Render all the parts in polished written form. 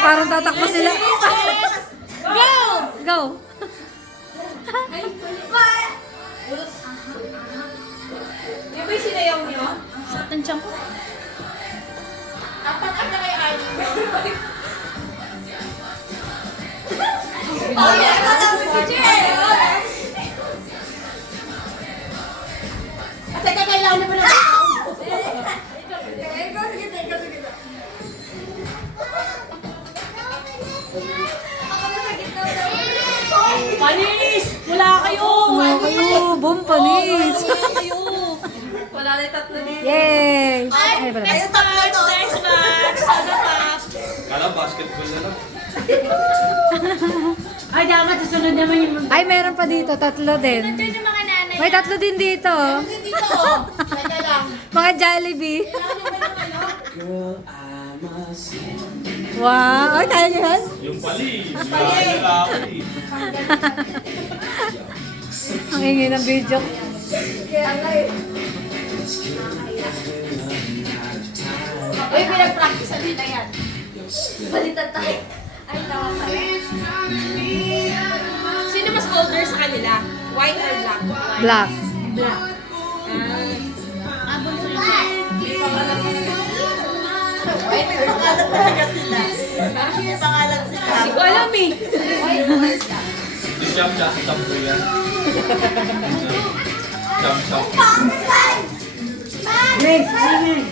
Parang tatakbo sila. Go! Go! Yung ba yung sinayaw niyo? Sakit ang tiyan ko. Apat na kay Ali. Teka, kailangan na ba na? Panis! Wala kayo! Wala kayo. Boom, panis. Wala kayo! Wala na yung tatlo dito. Yay! Ay, pala. Next match! Next match! Sana top! Kala basketball na lang. Ay, dapat susunod naman yung mga... Ay, meron pa dito. Tatlo din. Doon yung mga nanay. May tatlo din dito. Dito, oh. Teka lang. Mga Jollibee. Kailangan naman ng ano? Wow! Ay, kaya niyo yan? Yung pali. Lalaki. Ang ingay ng video. Kaya nga eh. Uy, pinag-practice nila yan. Balitan tayo. Ay, tawa pala. Sino mas older sa kanila? White or black? Black. Black. Abon sa inyo. Hindi pa alam. White or pangalan talaga sila. May pangalan sila. Hindi ko alam eh. White or black? Di siyam siya sa sampo yan. Siyam. Grace, ingay.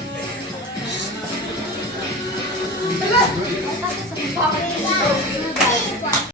Bakit?